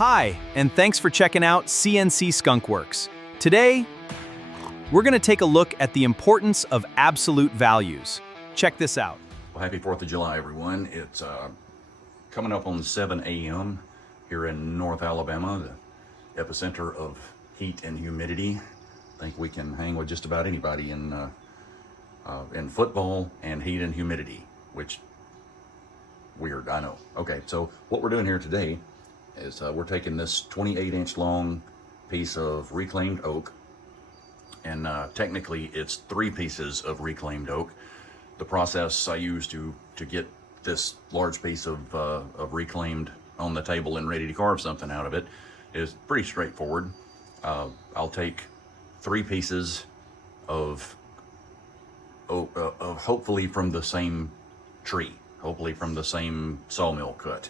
Hi, and thanks for checking out CNC Skunk Works. Today, we're going to take a look at the importance of absolute values. Check this out. Well, happy 4th of July, everyone. It's coming up on 7 a.m. here in North Alabama, the epicenter of heat and humidity. I think we can hang with just about anybody in football and heat and humidity, which, weird, I know. Okay, so what we're doing here today is we're taking this 28-inch long piece of reclaimed oak, and technically it's 3 pieces of reclaimed oak. The process I use to get this large piece of reclaimed on the table and ready to carve something out of it is pretty straightforward. I'll take 3 pieces of hopefully from the same tree, hopefully from the same sawmill cut.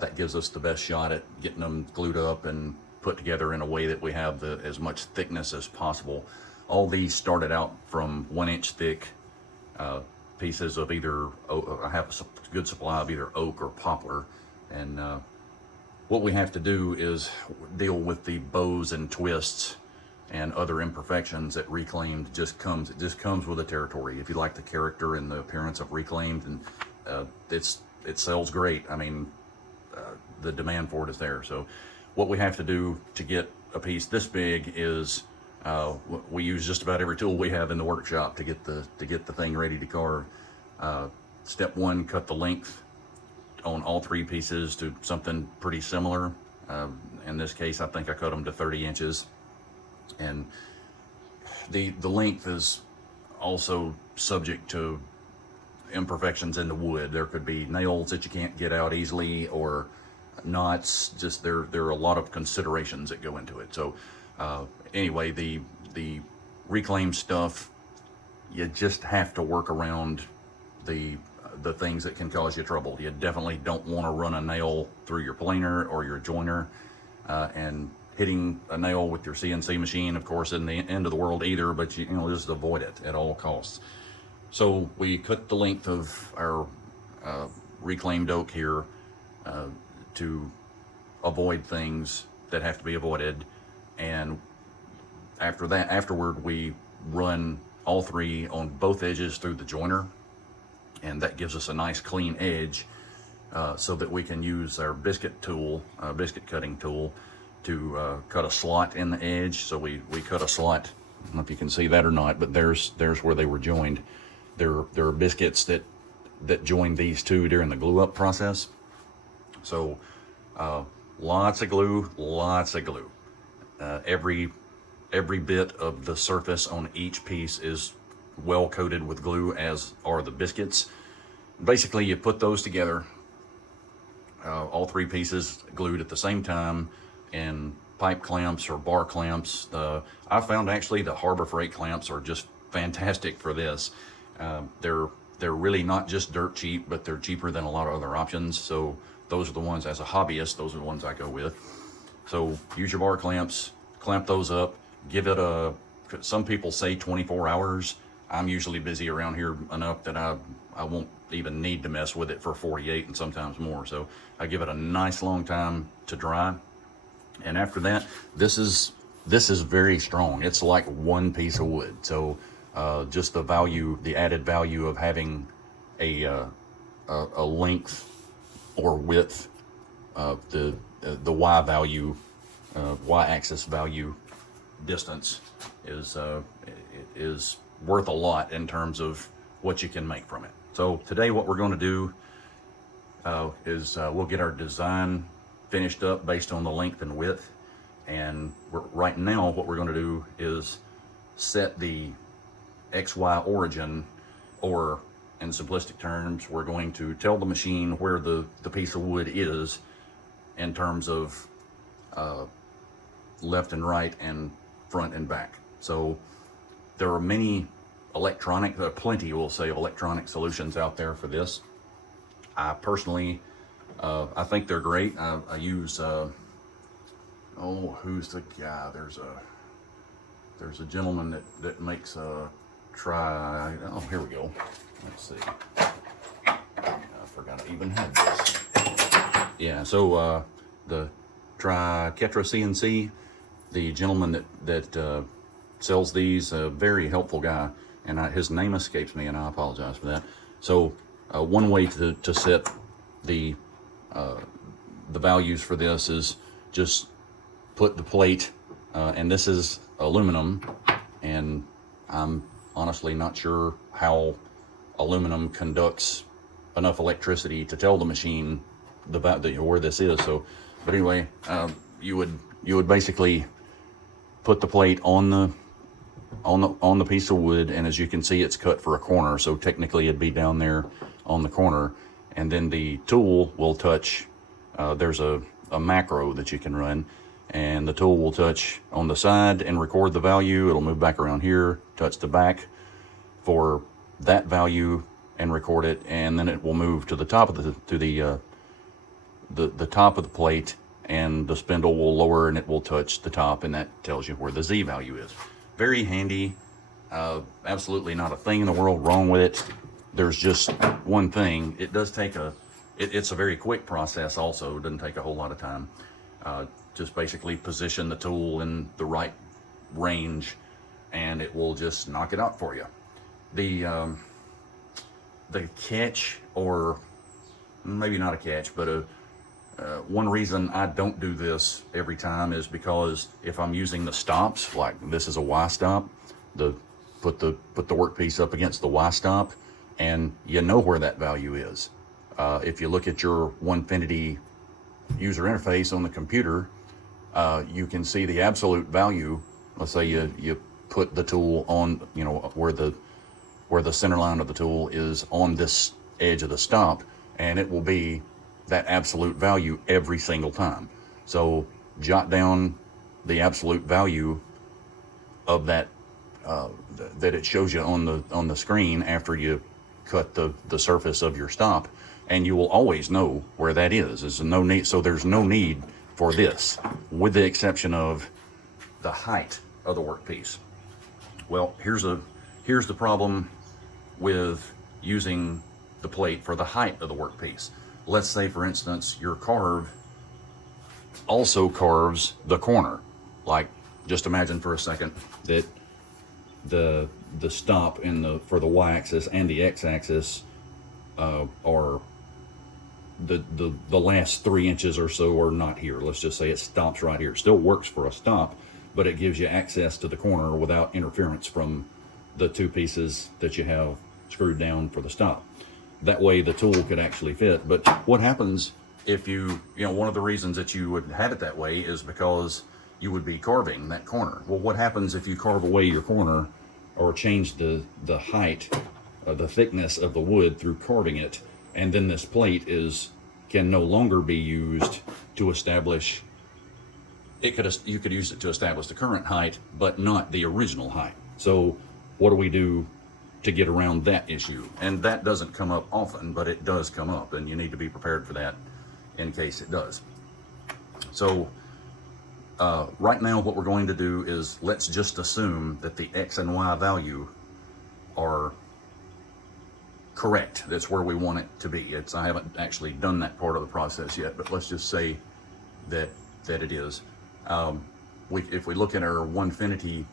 That gives us the best shot at getting them glued up and put together in a way that we have as much thickness as possible. All these started out from 1-inch thick pieces of either, I have a good supply of either oak or poplar, and what we have to do is deal with the bows and twists and other imperfections that reclaimed just comes with the territory. If you like the character and the appearance of reclaimed, and it sells great. I mean, the demand for it is there. So what we have to do to get a piece this big is we use just about every tool we have in the workshop to get the thing ready to carve. Step 1, cut the length on all 3 pieces to something pretty similar. In this case, I think I cut them to 30 inches. And the length is also subject to imperfections in the wood. There could be nails that you can't get out easily, or knots. Just there are a lot of considerations that go into it. So anyway, the reclaimed stuff, you just have to work around the things that can cause you trouble. You definitely don't want to run a nail through your planer or your joiner, and hitting a nail with your CNC machine, of course, in the end of the world either, but you know, just avoid it at all costs. So we cut the length of our reclaimed oak here to avoid things that have to be avoided, and afterward we run all 3 on both edges through the joiner, and that gives us a nice clean edge, so that we can use our biscuit cutting tool to cut a slot in the edge. So we cut a slot. I don't know if you can see that or not, but there's where they were joined. There are biscuits that join these 2 during the glue up process. So lots of glue. Every bit of the surface on each piece is well coated with glue, as are the biscuits. Basically, you put those together, all 3 pieces glued at the same time, in pipe clamps or bar clamps. I found actually the Harbor Freight clamps are just fantastic for this. They're really not just dirt cheap, but they're cheaper than a lot of other options. So those are the ones, as a hobbyist, those are the ones I go with. So use your bar clamps, clamp those up, give it some people say 24 hours. I'm usually busy around here enough that I won't even need to mess with it for 48 and sometimes more. So I give it a nice long time to dry. And after that, this is very strong. It's like 1 piece of wood. So just the added value of having a length or width, the Y value, Y-axis value distance is worth a lot in terms of what you can make from it. So today what we're going to do is we'll get our design finished up based on the length and width, and right now what we're going to do is set the XY origin, or in simplistic terms, we're going to tell the machine where the piece of wood is in terms of left and right and front and back. So there are plenty we'll say, of electronic solutions out there for this. I personally I think they're great. I use who's the guy? There's a gentleman that makes here we go. Let's see. I forgot I even had this. Yeah, so the try Ketra CNC. The gentleman that sells these, a very helpful guy, and his name escapes me, and I apologize for that. So one way to set the values for this is just put the plate, and this is aluminum, and I'm honestly not sure how aluminum conducts enough electricity to tell the machine where this is. So, but anyway, you would basically put the plate on the piece of wood, and as you can see, it's cut for a corner, so technically it'd be down there on the corner, and then the tool will touch. There's a macro that you can run, and the tool will touch on the side and record the value. It'll move back around here, touch the back for that value and record it, and then it will move to the top of the top of the plate, and the spindle will lower and it will touch the top, and that tells you where the Z value is. Very handy. Absolutely not a thing in the world wrong with it. There's just one thing. It does take it's a very quick process also. It doesn't take a whole lot of time. Just basically position the tool in the right range and it will just knock it out for you. The catch, or maybe not a catch, but one reason I don't do this every time is because if I'm using the stops, like this is a Y stop, put the workpiece up against the Y stop, and you know where that value is. If you look at your Onefinity user interface on the computer, you can see the absolute value. Let's say you put the tool on, where the center line of the tool is on this edge of the stop, and it will be that absolute value every single time. So jot down the absolute value of that that it shows you on the screen after you cut the surface of your stop, and you will always know where that is. There's no need, so there's no need for this, with the exception of the height of the workpiece. Well, here's the problem with using the plate for the height of the workpiece. Let's say, for instance, your carve also carves the corner. Like, just imagine for a second that the stop for the y-axis and the x-axis are the last 3 inches or so are not here. Let's just say it stops right here. It still works for a stop, but it gives you access to the corner without interference from the two pieces that you have screwed down for the stop. That way the tool could actually fit. But what happens if one of the reasons that you would have it that way is because you would be carving that corner. Well, what happens if you carve away your corner or change the height, the thickness of the wood through carving it, and then this plate can no longer be used to establish, you could use it to establish the current height, but not the original height. So what do we do to get around that issue? And that doesn't come up often, but it does come up, and you need to be prepared for that in case it does. So right now what we're going to do is, let's just assume that the X and Y value are correct. That's where we want it to be. I haven't actually done that part of the process yet, but let's just say that it is. If we look at our Onefinity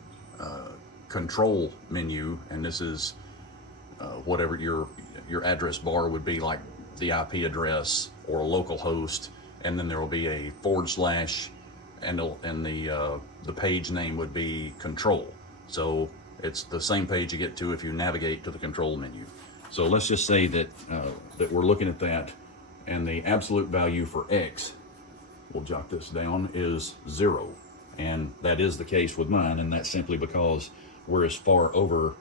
control menu, and this is whatever your address bar would be, like the IP address or a local host, and then there will be a / and the page name would be control. So it's the same page you get to if you navigate to the control menu. So let's just say that we're looking at that, and the absolute value for X, we'll jot this down, is 0. And that is the case with mine, and that's simply because we're as far over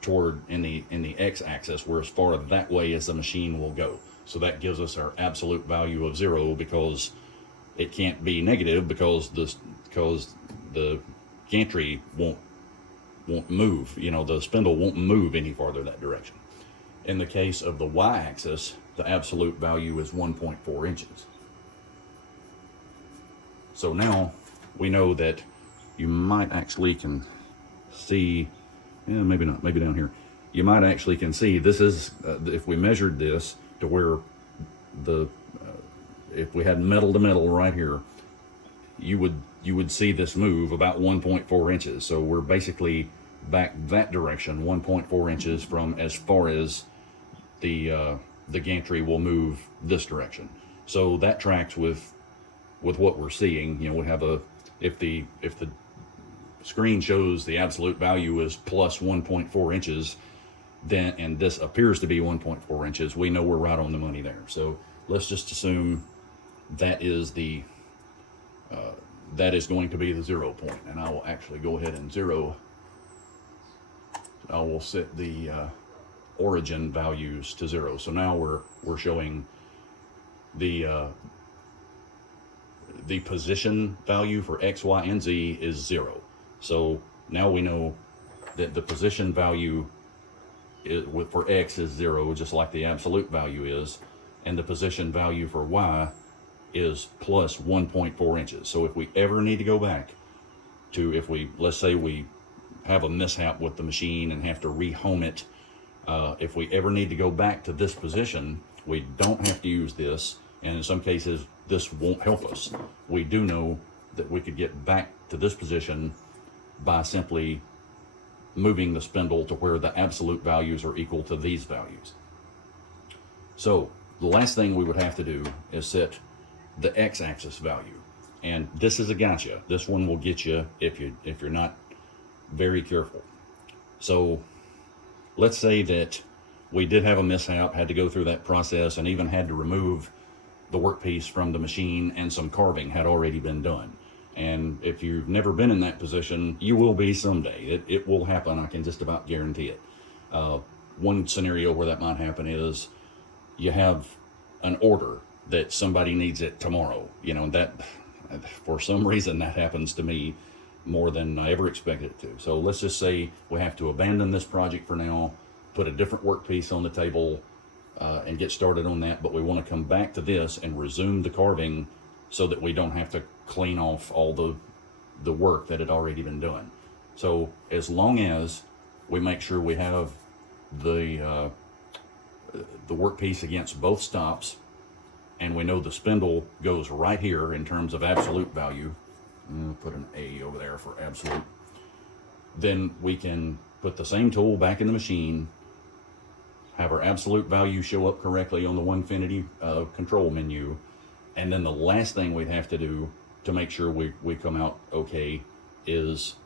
toward in the X-axis, we're as far that way as the machine will go. So that gives us our absolute value of 0, because it can't be negative, because the gantry won't move. The spindle won't move any farther that direction. In the case of the y-axis, the absolute value is 1.4 inches. So now we know that you might actually can see, maybe not, maybe down here, you might actually can see this is, if we measured this to where if we had metal to metal right here, you would see this move about 1.4 inches. So we're basically back that direction, 1.4 inches from as far as the gantry will move this direction. So that tracks with what we're seeing. You know, we have if the screen shows the absolute value is plus 1.4 inches, then, and this appears to be 1.4 inches, we know we're right on the money there. So let's just assume that is that is going to be the 0 point, and I will actually go ahead and zero. I will set the origin values to 0. So now we're showing the position value for X, Y, and Z is 0. So now we know that the position value for X is 0, just like the absolute value is, and the position value for Y is plus 1.4 inches. So if we ever need to go back to, let's say we have a mishap with the machine and have to rehome it, if we ever need to go back to this position, we don't have to use this, and in some cases this won't help us. We do know that we could get back to this position by simply moving the spindle to where the absolute values are equal to these values. So the last thing we would have to do is set the x-axis value, and this is a gotcha. This one will get you if you're not very careful. So let's say that we did have a mishap, had to go through that process, and even had to remove the workpiece from the machine, and some carving had already been done. And if you've never been in that position, you will be someday. It will happen, I can just about guarantee it. One scenario where that might happen is you have an order that somebody needs it tomorrow. You know, that for some reason that happens to me more than I ever expected it to. So let's just say we have to abandon this project for now, put a different workpiece on the table, and get started on that, but we want to come back to this and resume the carving so that we don't have to clean off all the work that had already been done. So as long as we make sure we have the workpiece against both stops, and we know the spindle goes right here in terms of absolute value, I'll put an A over there for absolute, then we can put the same tool back in the machine, have our absolute value show up correctly on the Onefinity control menu, and then the last thing we'd have to do to make sure we come out okay is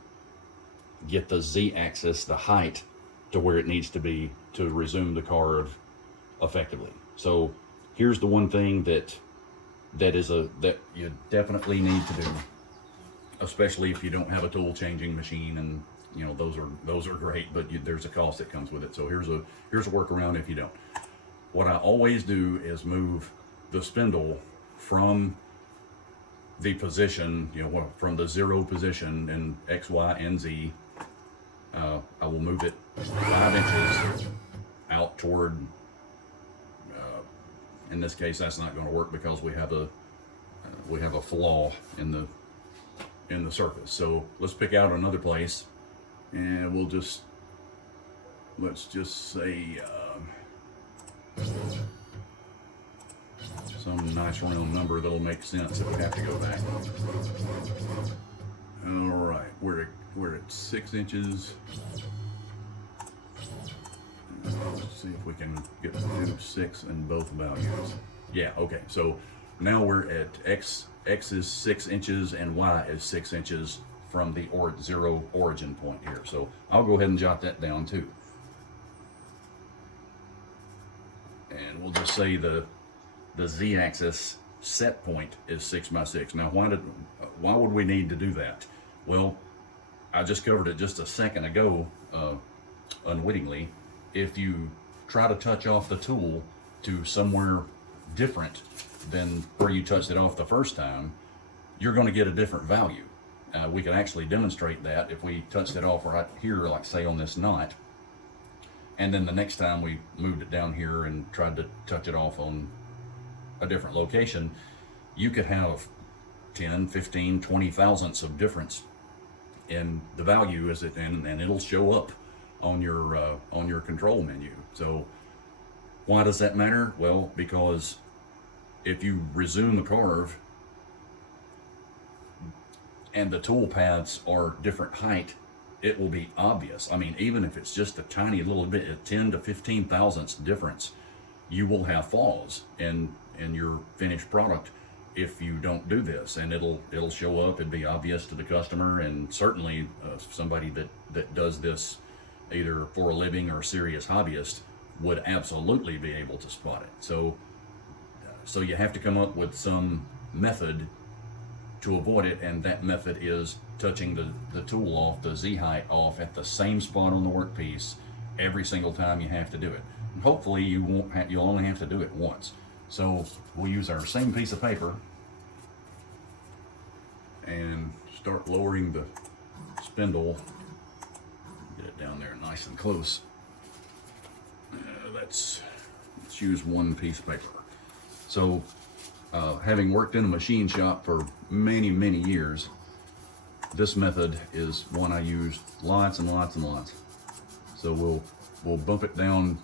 get the Z-axis, the height, to where it needs to be to resume the carve effectively. So here's the one thing that you definitely need to do, especially if you don't have a tool changing machine, and you know those are great, but there's a cost that comes with it. So here's a workaround if you don't. What I always do is move the spindle from the position, from the 0 position in X, Y, and Z. I will move it 5 inches out toward, in this case that's not going to work because we have a flaw in the surface. So let's pick out another place, and let's just say some nice round number that'll make sense if we have to go back. All right, we're at 6 inches. Let's see if we can get to do 6 in both values. Yeah, okay. So now we're at X is 6 inches and Y is 6 inches from the 0 origin point here. So I'll go ahead and jot that down too. And we'll just say the Z-axis set point is 6 by 6. Now why would we need to do that? Well, I just covered it just a second ago, unwittingly. If you try to touch off the tool to somewhere different than where you touched it off the first time, you're going to get a different value. We can actually demonstrate that if we touched it off right here, like say on this knot, and then the next time we moved it down here and tried to touch it off on a different location, you could have 10, 15, 20 thousandths of difference in the value and it'll show up on your control menu. So why does that matter? Well, because if you resume the carve, and the tool paths are different height, it will be obvious. I mean, even if it's just a tiny little bit, a 10 to 15 thousandths difference, you will have flaws in your finished product if you don't do this, and it'll show up and be obvious to the customer, and certainly somebody that does this either for a living or a serious hobbyist would absolutely be able to spot it. So you have to come up with some method to avoid it, and that method is touching the tool off, the Z height off at the same spot on the workpiece every single time you have to do it. And hopefully you'll only have to do it once. So we'll use our same piece of paper and start lowering the spindle. Get it down there nice and close. Let's use one piece of paper. So having worked in a machine shop for many years, this method is one I use lots and lots and lots. So we'll bump it down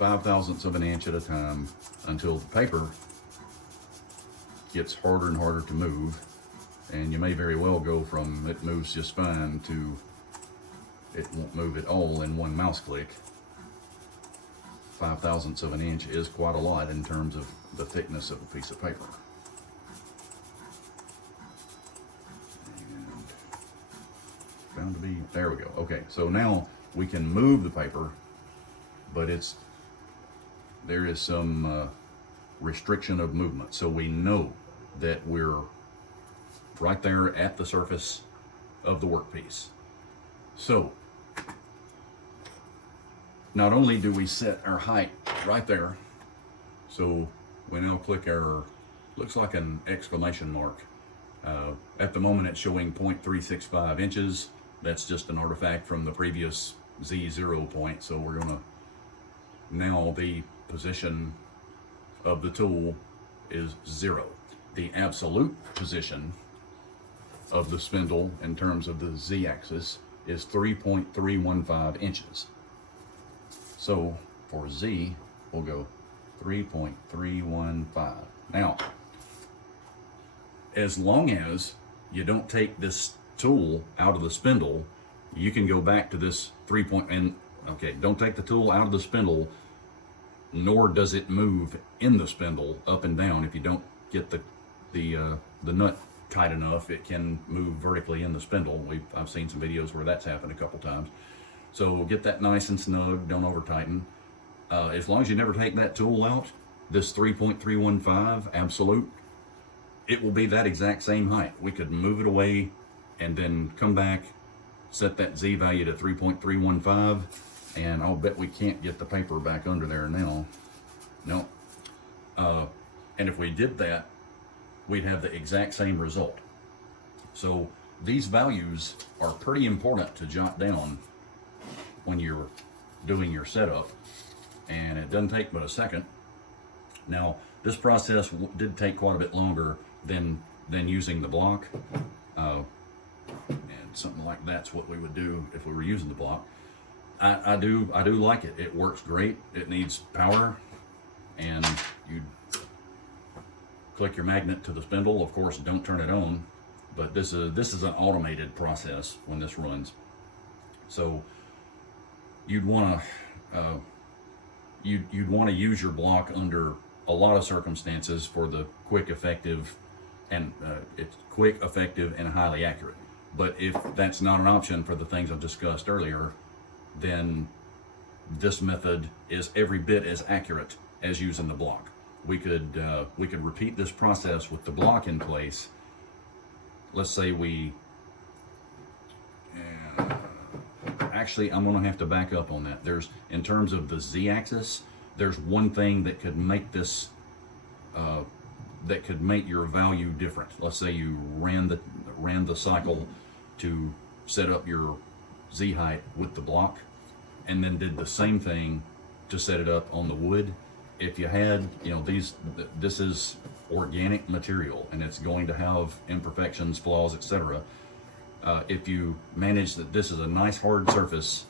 5/1000ths of an inch at a time until the paper gets harder and harder to move, and you may very well go from it moves just fine to it won't move at all in one mouse click. 5/1000ths of an inch is quite a lot in terms of the thickness of a piece of paper. And found to be, there we go. Okay, so now we can move the paper, but there is some restriction of movement. So we know that we're right there at the surface of the workpiece. So not only do we set our height right there, so we now click our, looks like an exclamation mark. At the moment it's showing 0.365 inches. That's just an artifact from the previous Z0 point. So we're gonna, now the position of the tool is 0. The absolute position of the spindle in terms of the Z-axis is 3.315 inches. So for Z, we'll go 3.315. Now, as long as you don't take this tool out of the spindle, you can go back to this don't take the tool out of the spindle, nor does it move in the spindle up and down. If you don't get the nut tight enough, it can move vertically in the spindle. I've seen some videos where that's happened a couple times. So get that nice and snug, don't over tighten. As long as you never take that tool out, this 3.315 absolute, it will be that exact same height. We could move it away and then come back, set that Z value to 3.315, and I'll bet we can't get the paper back under there now. No. And if we did that, we'd have the exact same result. So these values are pretty important to jot down when you're doing your setup, and it doesn't take but a second. Now, this process did take quite a bit longer than using the block, and something like that's what we would do if we were using the block. I do like it. It works great. It needs power, and you click your magnet to the spindle. Of course, don't turn it on, but this is an automated process when this runs. So you'd want to use your block under a lot of circumstances for the quick, effective, and it's quick, effective, and highly accurate. But if that's not an option for the things I've discussed earlier, then this method is every bit as accurate as using the block. We could repeat this process with the block in place. Let's say actually, I'm going to have to back up on that. In terms of the Z-axis, there's one thing that could make this, that could make your value different. Let's say you ran the cycle to set up your Z height with the block, and then did the same thing to set it up on the wood. If you had, this is organic material, and it's going to have imperfections, flaws, etc. If you manage that this is a nice hard surface,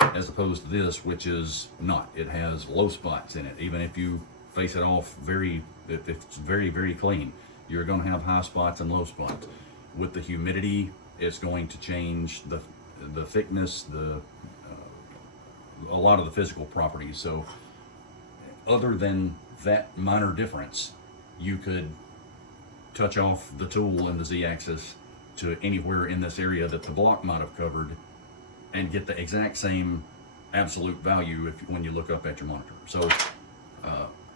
as opposed to this, which is not, it has low spots in it. Even if you face it off if it's very clean, you're going to have high spots and low spots. with the humidity, it's going to change the thickness, a lot of the physical properties. So other than that minor difference, you could touch off the tool and the Z-axis to anywhere in this area that the block might have covered and get the exact same absolute value when you look up at your monitor. So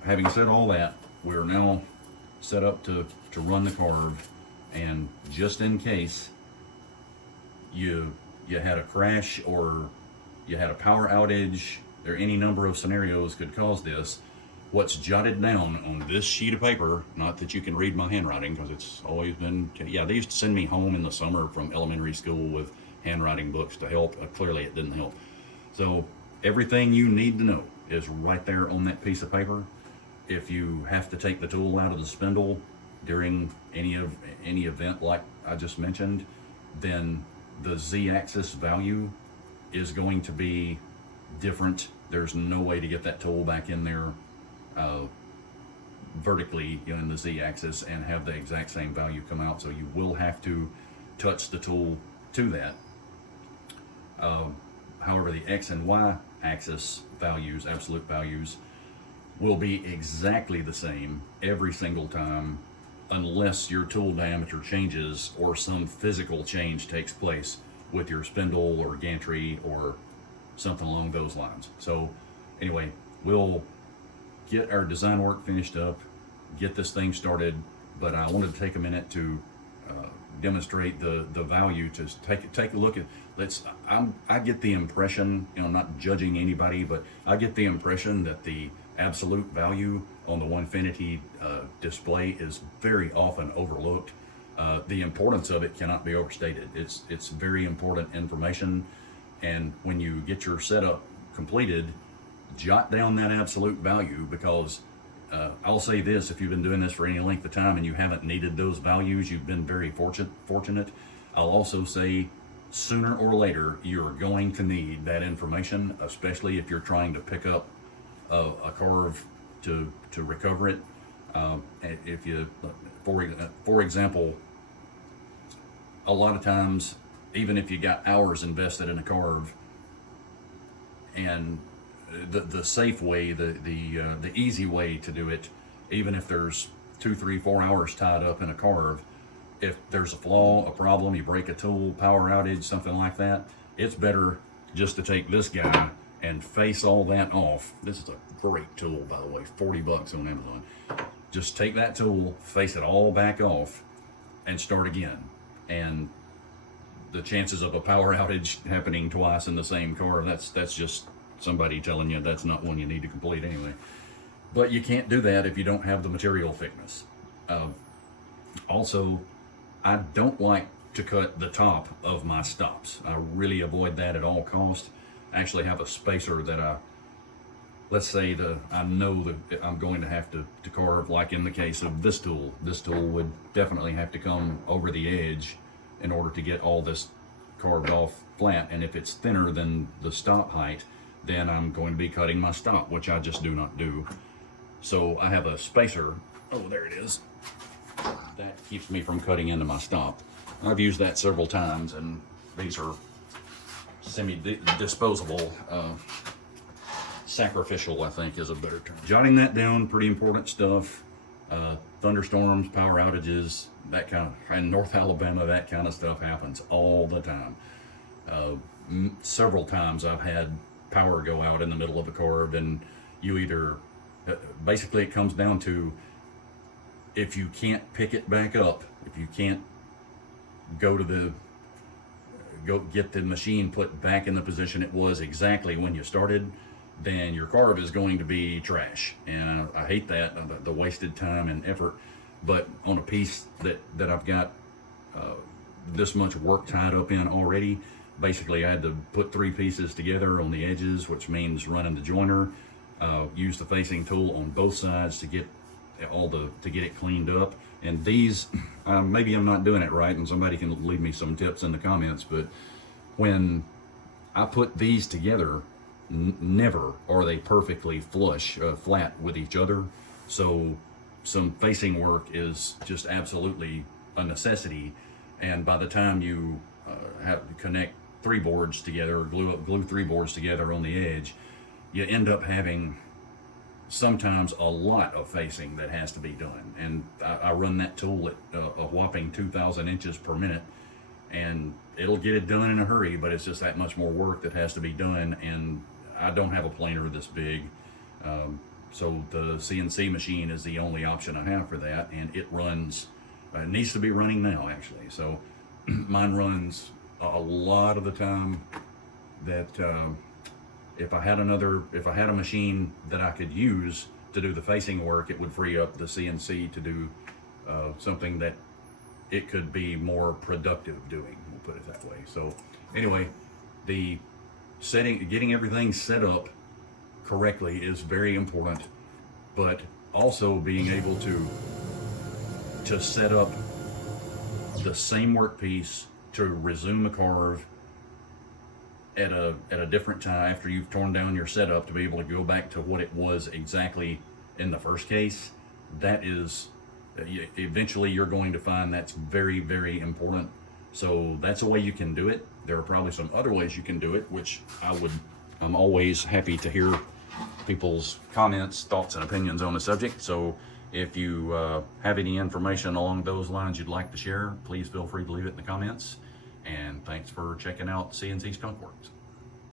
having said all that, we're now set up to run the carve, and just in case you had a crash or you had a power outage, there any number of scenarios could cause this. What's jotted down on this sheet of paper, not that you can read my handwriting because it's always been, yeah, they used to send me home in the summer from elementary school with handwriting books to help. Clearly it didn't help. So everything you need to know is right there on that piece of paper. If you have to take the tool out of the spindle during any event like I just mentioned, then the Z-axis value is going to be different. There's no way to get that tool back in there vertically, in the Z-axis and have the exact same value come out. So you will have to touch the tool to that. However, the X and Y axis values, absolute values, will be exactly the same every single time unless your tool diameter changes or some physical change takes place with your spindle or gantry or something along those lines. So anyway, we'll get our design work finished up, get this thing started, but I wanted to take a minute to demonstrate the value. To take a look at, I get the impression, I'm not judging anybody, but I get the impression that the absolute value on the Onefinity display is very often overlooked. The importance of it cannot be overstated. It's very important information, and when you get your setup completed, jot down that absolute value, because I'll say this, if you've been doing this for any length of time and you haven't needed those values, you've been very fortunate. I'll also say sooner or later you're going to need that information, especially if you're trying to pick up a carve to recover it. If you, for example, a lot of times, even if you got hours invested in a carve, and the safe way, the easy way to do it, even if there's 2, 3, 4 hours tied up in a carve, if there's a flaw, a problem, you break a tool, power outage, something like that, it's better just to take this guy and face all that off. This is a great tool, by the way, 40 bucks on Amazon. Just take that tool, face it all back off, and start again. And the chances of a power outage happening twice in the same car, that's just somebody telling you that's not one you need to complete anyway. But you can't do that if you don't have the material thickness. Also, I don't like to cut the top of my stops. I really avoid that at all costs. I actually have a spacer that let's say I know that I'm going to have to carve, like in the case of this tool. This tool would definitely have to come over the edge in order to get all this carved off flat. And if it's thinner than the stop height, then I'm going to be cutting my stop, which I just do not do. So I have a spacer. Oh, there it is. That keeps me from cutting into my stop. I've used that several times, and these are semi-disposable. Sacrificial, I think, is a better term. Jotting that down, pretty important stuff. Thunderstorms, power outages, that kind of, in North Alabama, that kind of stuff happens all the time. Several times I've had power go out in the middle of a carve, and you either, basically it comes down to, if you can't pick it back up, if you can't go get the machine put back in the position it was exactly when you started, then your carve is going to be trash. And I hate that, the wasted time and effort. But on a piece that I've got this much work tied up in already, basically I had to put 3 pieces together on the edges, which means running the joiner, use the facing tool on both sides to get it cleaned up. And these, maybe I'm not doing it right, and somebody can leave me some tips in the comments, but when I put these together, never are they perfectly flush, flat with each other. So some facing work is just absolutely a necessity. And by the time you have to connect 3 boards together, or glue 3 boards together on the edge, you end up having sometimes a lot of facing that has to be done. And I run that tool at a whopping 2,000 inches per minute, and it'll get it done in a hurry, but it's just that much more work that has to be done. And I don't have a planer this big, so the CNC machine is the only option I have for that, and it runs, it needs to be running now actually. So mine runs a lot of the time. That if I had a machine that I could use to do the facing work, it would free up the CNC to do something that it could be more productive doing, we'll put it that way. So anyway, the getting everything set up correctly is very important, but also being able to set up the same workpiece to resume a carve at a different time after you've torn down your setup, to be able to go back to what it was exactly in the first case. That is, eventually you're going to find that's very, very important. So that's a way you can do it. There are probably some other ways you can do it, which I'm always happy to hear people's comments, thoughts, and opinions on the subject. So if you have any information along those lines you'd like to share, please feel free to leave it in the comments. And thanks for checking out CNC Skunk Works.